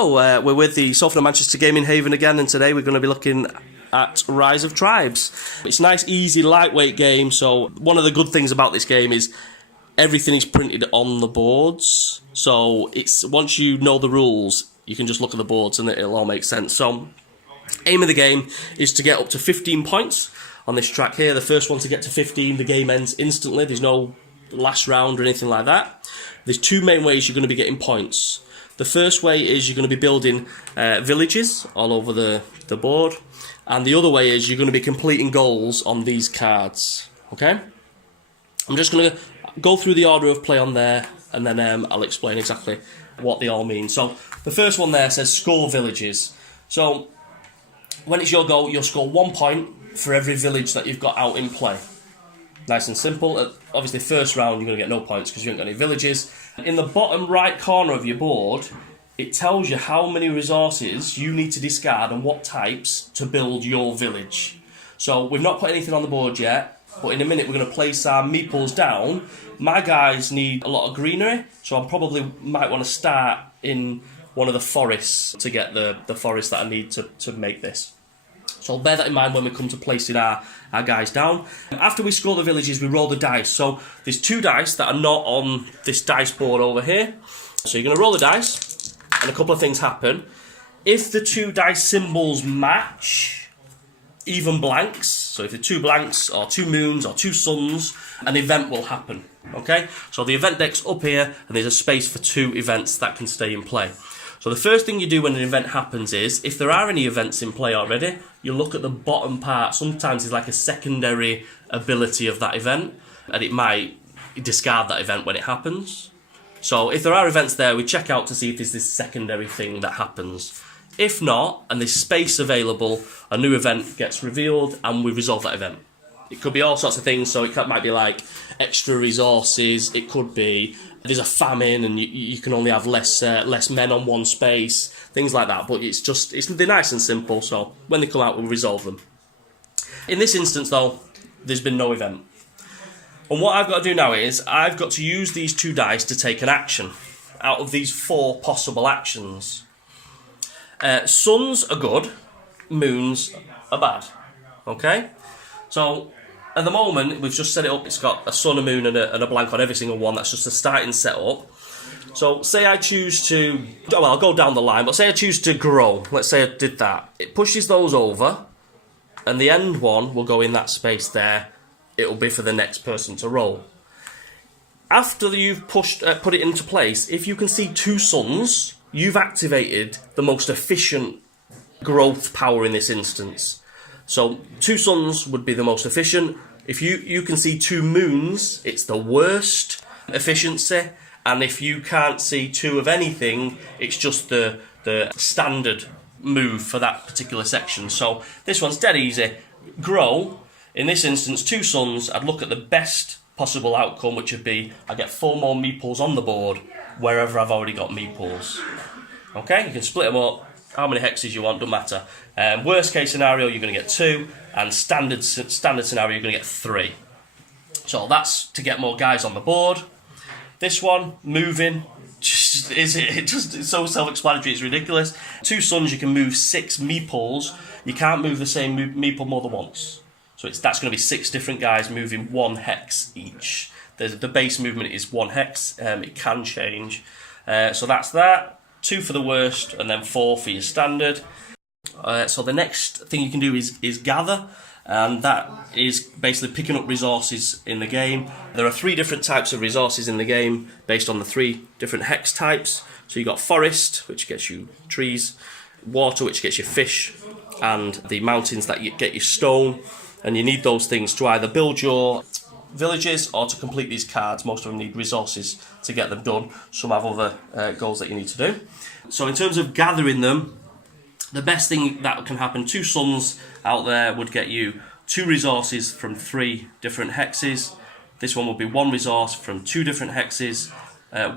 Hello, we're with the Salford and Manchester Gaming Haven again, and today we're going to be looking at Rise of Tribes. It's a nice, easy, lightweight game, so one of the good things about this game is everything is printed on the boards, so it's once you know the rules, you can just look at the boards and it'll all make sense. So, aim of the game is to get up to 15 points on this track here. The first one to get to 15, the game ends instantly. There's no last round or anything like that. There's two main ways you're going to be getting points. The first way is you're going to be building villages all over the board, and the other way is you're going to be completing goals on these cards. Okay? I'm just going to go through the order of play on there, and then I'll explain exactly what they all mean. So the first one there says score villages. So when it's your goal, you'll score 1 point for every village that you've got out in play. Nice and simple. Obviously, first round, you're going to get no points because you haven't got any villages. In the bottom right corner of your board, it tells you how many resources you need to discard and what types to build your village. So we've not put anything on the board yet, but in a minute we're going to place our meeples down. My guys need a lot of greenery, so I probably might want to start in one of the forests to get the forest that I need to make this. So bear that in mind when we come to placing our guys down. After we score the villages, we roll the dice. So there's 2 dice that are not on this dice board over here. So you're going to roll the dice, and a couple of things happen. If the 2 dice symbols match, even blanks, so if they're 2 blanks, or 2 moons, or 2 suns, an event will happen. Okay? So the event deck's up here, and there's a space for 2 events that can stay in play. So the first thing you do when an event happens is, if there are any events in play already, you look at the bottom part. Sometimes it's like a secondary ability of that event, and it might discard that event when it happens. So if there are events there, we check out to see if there's this secondary thing that happens. If not, and there's space available, a new event gets revealed, and we resolve that event. It could be all sorts of things, so it might be like extra resources, it could be there's a famine and you can only have less men on one space, things like that, but they're nice and simple, so when they come out we'll resolve them. In this instance though, there's been no event. And what I've got to do now is, I've got to use these 2 dice to take an action out of these 4 possible actions. Suns are good, moons are bad. Okay? So at the moment, we've just set it up. It's got a sun, a moon, and a blank on every single one. That's just a starting setup. So say I choose to... Well, I'll go down the line, but say I choose to grow. Let's say I did that. It pushes those over, and the end one will go in that space there. It'll be for the next person to roll. After you've put it into place, if you can see 2 suns, you've activated the most efficient growth power in this instance. So 2 suns would be the most efficient. If you can see 2 moons, it's the worst efficiency. And if you can't see 2 of anything, it's just the standard move for that particular section. So this one's dead easy. Grow. In this instance, 2 suns, I'd look at the best possible outcome, which would be I get 4 more meeples on the board wherever I've already got meeples. Okay, you can split them up. How many hexes you want, doesn't matter. Worst case scenario, you're going to get 2, and standard scenario, you're going to get 3. So that's to get more guys on the board. This one, moving, it's so self-explanatory, it's ridiculous. 2 suns, you can move 6 meeples. You can't move the same meeple more than once. So that's going to be 6 different guys moving 1 hex each. The base movement is 1 hex. It can change. So that's that. 2 for the worst, and then 4 for your standard. So the next thing you can do is gather, and that is basically picking up resources in the game. There are 3 different types of resources in the game based on the 3 different hex types. So you've got forest, which gets you trees, water, which gets you fish, and the mountains that get you stone. And you need those things to either build your villages or to complete these cards. Most of them need resources to get them done. Some have other goals that you need to do. So in terms of gathering them, the best thing that can happen, 2 suns out there would get you 2 resources from 3 different hexes. This one would be 1 resource from 2 different hexes,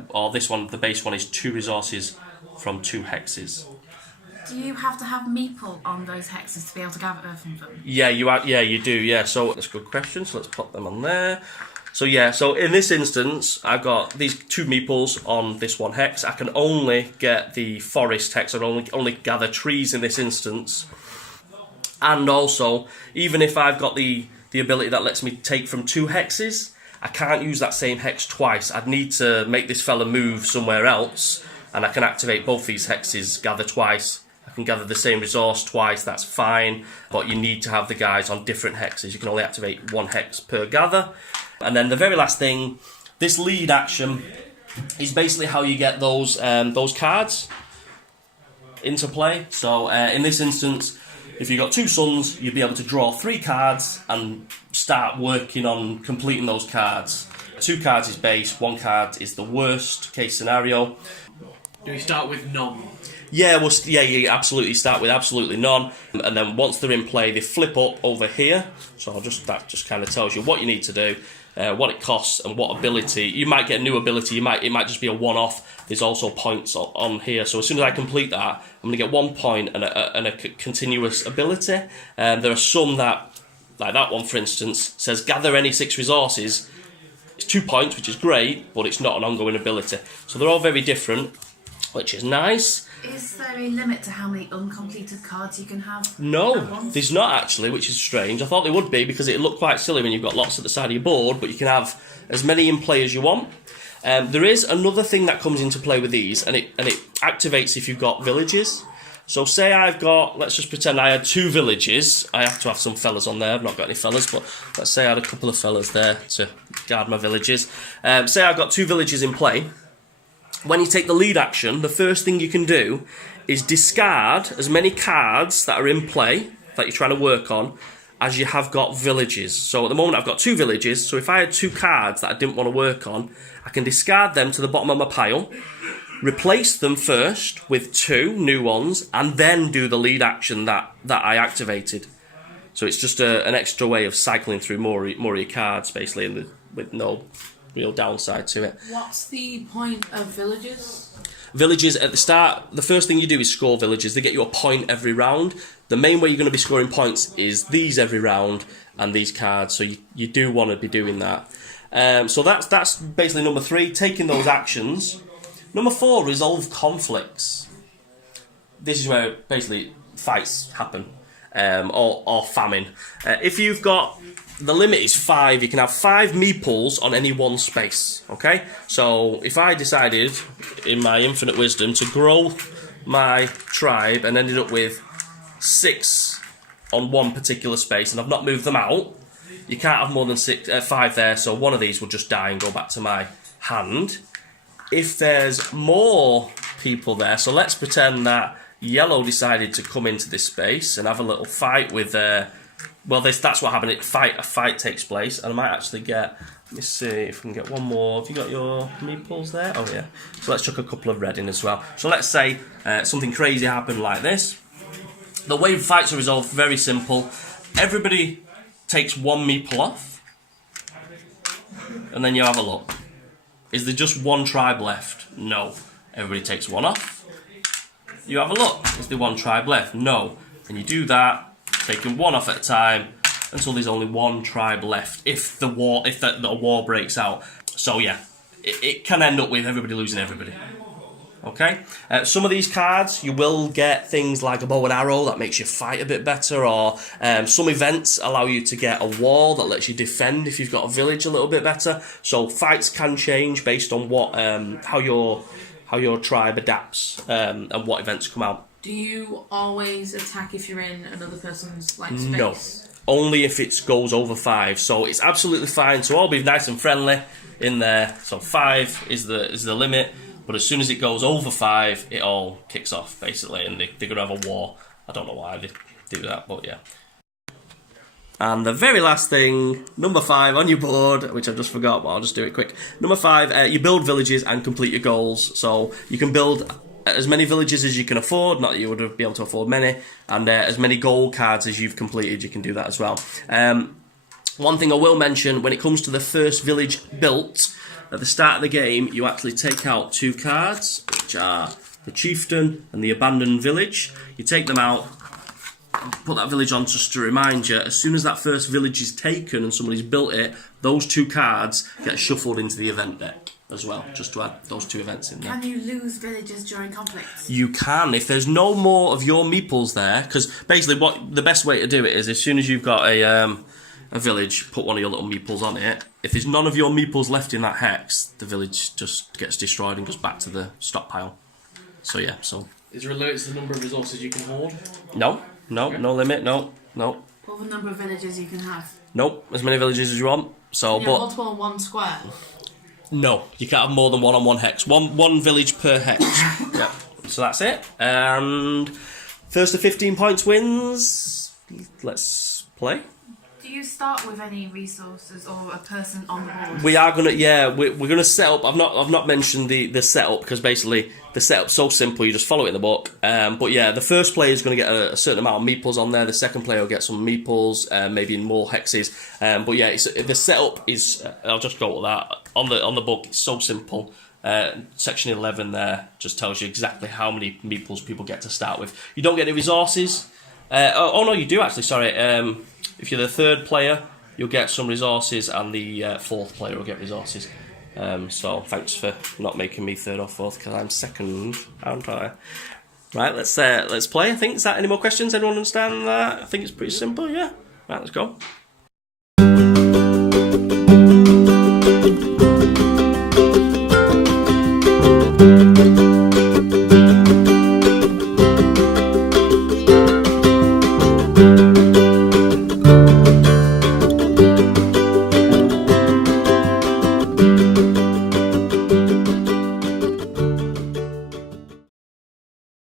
or this one, the base one, is 2 resources from 2 hexes. Do you have to have meeple on those hexes to be able to gather from them? Yeah, you do. Yeah, so that's a good question. So let's put them on there. So yeah, so in this instance, I've got these 2 meeples on this 1 hex. I can only get the forest hex. I can only gather trees in this instance. And also, even if I've got the ability that lets me take from 2 hexes, I can't use that same hex twice. I'd need to make this fella move somewhere else, and I can activate both these hexes, gather twice. I can gather the same resource twice, that's fine, but you need to have the guys on different hexes. You can only activate 1 hex per gather. And then the very last thing, this lead action is basically how you get those cards into play. So in this instance, if you've got 2 suns, you'd be able to draw 3 cards and start working on completing those cards. 2 cards is base, 1 card is the worst case scenario. Do we start with none? Yeah, you absolutely start with absolutely none, and then once they're in play, they flip up over here. So that just kind of tells you what you need to do, what it costs, and what ability. You might get a new ability. It might just be a one-off. There's also points on here. So as soon as I complete that, I'm going to get 1 point and a continuous ability. There are some that, like that one for instance, says gather any 6 resources. It's 2 points, which is great, but it's not an ongoing ability. So they're all very different, which is nice. Is there a limit to how many uncompleted cards you can have? No, there's not actually, which is strange. I thought there would be because it looked quite silly when you've got lots at the side of your board, but you can have as many in play as you want. There is another thing that comes into play with these, and it activates if you've got villages. So say I've got, let's just pretend I had 2 villages. I have to have some fellas on there. I've not got any fellas, but let's say I had a couple of fellas there to guard my villages. Say I've got 2 villages in play. When you take the lead action, the first thing you can do is discard as many cards that are in play, that you're trying to work on, as you have got villages. So at the moment I've got 2 villages, so if I had 2 cards that I didn't want to work on, I can discard them to the bottom of my pile, replace them first with 2 new ones, and then do the lead action that I activated. So it's just an extra way of cycling through more of your cards, basically, with no real downside to it. What's the point of villages? Villages at the start, the first thing you do is score villages. They get you a point every round. The main way you're going to be scoring points is these every round and these cards, so you do want to be doing that. So that's basically number 3, taking those actions. Number 4, resolve conflicts. This is where basically fights happen, or famine. If you've got, the limit is 5. You can have 5 meeples on any one space. Okay, so if I decided, in my infinite wisdom, to grow my tribe and ended up with 6 on one particular space, and I've not moved them out, you can't have more than 5 there. So one of these will just die and go back to my hand. If there's more people there, so let's pretend that yellow decided to come into this space and have a little fight with that's what happened. A fight takes place, and I might actually get, let me see if we can get one more. Have you got your meeples there? Oh yeah. So let's chuck a couple of red in as well. So let's say something crazy happened like this. The way fights are resolved, very simple. Everybody takes 1 meeple off, and then you have a look. Is there just 1 tribe left? No. Everybody takes 1 off. You have a look. Is there 1 tribe left? No. And you do that, taking 1 off at a time until there's only 1 tribe left. If the war breaks out. So yeah, it can end up with everybody losing everybody. Okay. Some of these cards you will get things like a bow and arrow that makes you fight a bit better, or some events allow you to get a wall that lets you defend if you've got a village a little bit better. So fights can change based on what how your tribe adapts and what events come out. Do you always attack if you're in another person's space? No, only if it goes over 5. So it's absolutely fine to all be nice and friendly in there. So 5 is the limit, but as soon as it goes over 5, it all kicks off basically, and they're gonna have a war. I don't know why they do that, but yeah. And the very last thing, number 5 on your board, which I just forgot, but I'll just do it quick. Number 5, you build villages and complete your goals. So you can build as many villages as you can afford, not that you would be able to afford many, and as many gold cards as you've completed, you can do that as well. One thing I will mention, when it comes to the first village built, at the start of the game, you actually take out 2 cards, which are the Chieftain and the Abandoned Village. You take them out, put that village on just to remind you, as soon as that first village is taken and somebody's built it, those 2 cards get shuffled into the event deck as well, just to add those 2 events in there. Can you lose villages during conflicts? You can, if there's no more of your meeples there, because basically the best way to do it is as soon as you've got a village, put one of your little meeples on it. If there's none of your meeples left in that hex, the village just gets destroyed and goes back to the stockpile. So yeah, so... Is there a limit to the number of resources you can hoard? No limit, no. Or the number of villages you can have? Nope, as many villages as you want. So, You have multiple on one square. No, you can't have more than one on one hex. One village per hex. Yep. So that's it. And first to 15 points wins. Let's play. Do you start with any resources or a person on the board? We are gonna, we're gonna set up. I've not mentioned the setup because basically the setup's so simple. You just follow it in the book. But yeah, the first player is gonna get a certain amount of meeples on there. The second player will get some meeples, maybe in more hexes. But yeah, the setup is. I'll just go with that on the book. It's so simple. Section 11 there just tells you exactly how many meeples people get to start with. You don't get any resources. Oh no, you do actually. Sorry. If you're the third player, you'll get some resources, and the fourth player will get resources. So thanks for not making me third or fourth, because I'm second, aren't I? Right, let's play. I think, is that any more questions? Anyone understand that? I think it's pretty simple, yeah. Right, let's go.